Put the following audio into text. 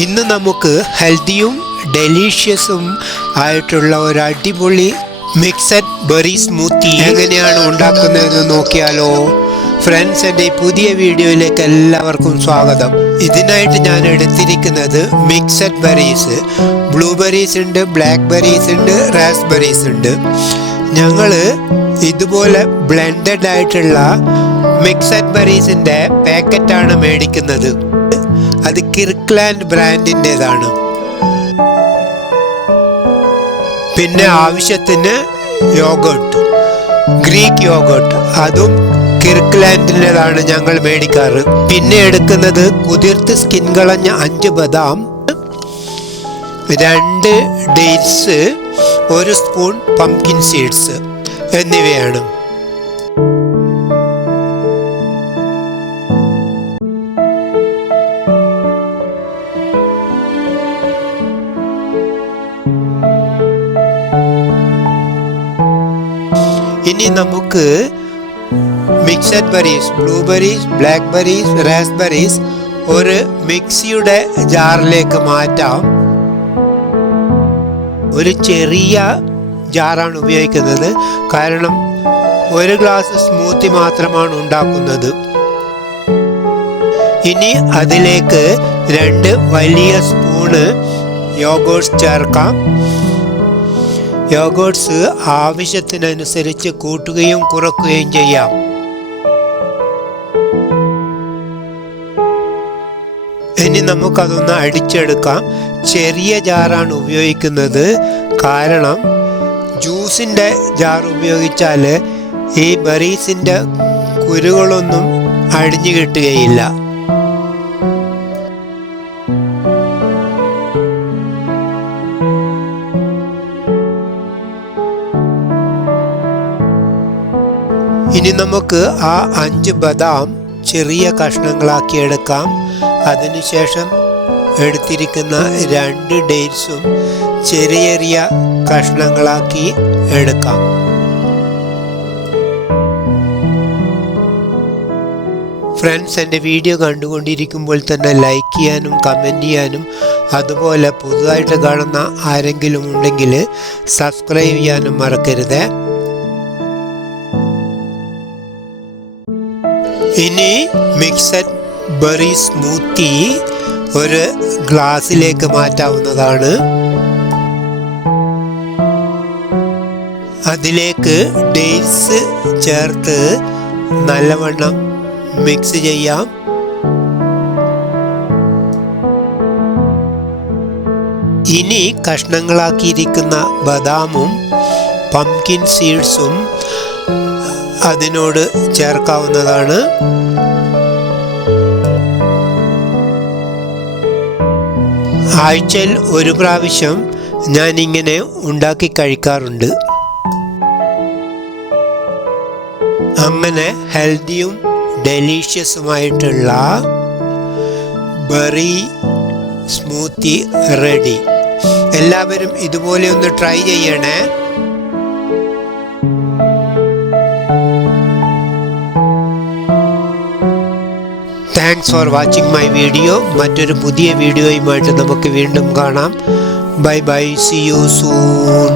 ഇന്ന് നമുക്ക് ഹെൽത്തിയും ഡെലീഷ്യസും ആയിട്ടുള്ള ഒരു അടിപൊളി മിക്സഡ് ബെറി സ്മൂത്തി എങ്ങനെയാണ് ഉണ്ടാക്കുന്നതെന്ന് നോക്കിയാലോ. ഫ്രണ്ട്സ്, എൻ്റെ ഈ പുതിയ വീഡിയോയിലേക്ക് എല്ലാവർക്കും സ്വാഗതം. ഇതിനായിട്ട് ഞാൻ എടുത്തിരിക്കുന്നത് മിക്സഡ് ബെറീസ്, ബ്ലൂബെറീസ് ഉണ്ട്, ബ്ലാക്ക് ബെറീസ് ഉണ്ട്, റാസ്ബെറീസ് ഉണ്ട്. ഞങ്ങൾ ഇതുപോലെ ബ്ലെൻഡഡ് ആയിട്ടുള്ള മിക്സഡ് ബെറീസിൻ്റെ പാക്കറ്റാണ് മേടിക്കുന്നത്. അത് കിർക്ക്ലാൻഡ് ബ്രാൻഡിൻ്റെതാണ്. പിന്നെ ആവശ്യത്തിന് യോഗോട്ട്, ഗ്രീക്ക് യോഗോട്ട്, അതും കിർക്ക്ലാൻഡിൻ്റെതാണ് ഞങ്ങൾ മേടിക്കാറ്. പിന്നെ എടുക്കുന്നത് കുതിർത്ത് സ്കിൻ കളഞ്ഞ 5 ബദാം, 2 ഡേറ്റ്സ്, 1 സ്പൂൺ പംകിൻ സീഡ്സ് എന്നിവയാണ്. ഇനി നമുക്ക് mixed berries, blueberries, blackberries, raspberries ഒരു മിക്സിയുടെ ജാറിലേക്ക് മാറ്റാം. ഒരു ചെറിയ ജാറാണ് ഉപയോഗിക്കുന്നത്, കാരണം 1 ഗ്ലാസ് സ്മൂത്തി മാത്രമാണ് ഉണ്ടാക്കുന്നത്. ഇനി അതിലേക്ക് 2 വലിയ സ്പൂണ് യോഗോട്ട്സ് ചേർക്കാം. യോഗോട്ട്സ് ആവശ്യത്തിനനുസരിച്ച് കൂട്ടുകയും കുറയ്ക്കുകയും ചെയ്യാം. ഇനി നമുക്കതൊന്ന് അടിച്ചെടുക്കാം. ചെറിയ ജാറാണ് ഉപയോഗിക്കുന്നത്, കാരണം ജ്യൂസിൻ്റെ ജാർ ഉപയോഗിച്ചാൽ ഈ ബെറീസിൻ്റെ കുരുകളൊന്നും അടിഞ്ഞു കിട്ടുകയില്ല. ഇനി നമുക്ക് ആ 5 ബദാം ചെറിയ കഷ്ണങ്ങളാക്കി എടുക്കാം. അതിനുശേഷം എടുത്തിരിക്കുന്ന 2 ഡേറ്റ്സും ചെറിയ ചെറിയ കഷ്ണങ്ങളാക്കി എടുക്കാം. ഫ്രണ്ട്സ്, എൻ്റെ വീഡിയോ കണ്ടുകൊണ്ടിരിക്കുമ്പോൾ തന്നെ ലൈക്ക് ചെയ്യാനും കമൻറ്റ് ചെയ്യാനും, അതുപോലെ പുതുതായിട്ട് കാണുന്ന ആരെങ്കിലും ഉണ്ടെങ്കിൽ സബ്സ്ക്രൈബ് ചെയ്യാനും മറക്കരുത്. ഇനി മിക്സഡ് ബെറി സ്മൂത്തി ഒരു ഗ്ലാസ്സിലേക്ക് മാറ്റാവുന്നതാണ്. അതിലേക്ക് ഡേറ്റ്സ് ചേർത്ത് നല്ലവണ്ണം മിക്സ് ചെയ്യാം. ഇനി കഷ്ണങ്ങളാക്കിയിരിക്കുന്ന ബദാമും പംകിൻ സീഡ്സും അതിനോട് ചേർക്കാവുന്നതാണ്. ആഴ്ചയിൽ 1 പ്രാവശ്യം ഞാനിങ്ങനെ ഉണ്ടാക്കി കഴിക്കാറുണ്ട്. അങ്ങനെ ഹെൽത്തിയും ഡെലീഷ്യസുമായിട്ടുള്ള ബെറി സ്മൂത്തി റെഡി. എല്ലാവരും ഇതുപോലെ ഒന്ന് ട്രൈ ചെയ്യണേ. Thanks for watching my video. മറ്റൊരു പുതിയ വീഡിയോയുമായിട്ട് നമുക്ക് വീണ്ടും കാണാം. Bye bye, see you soon.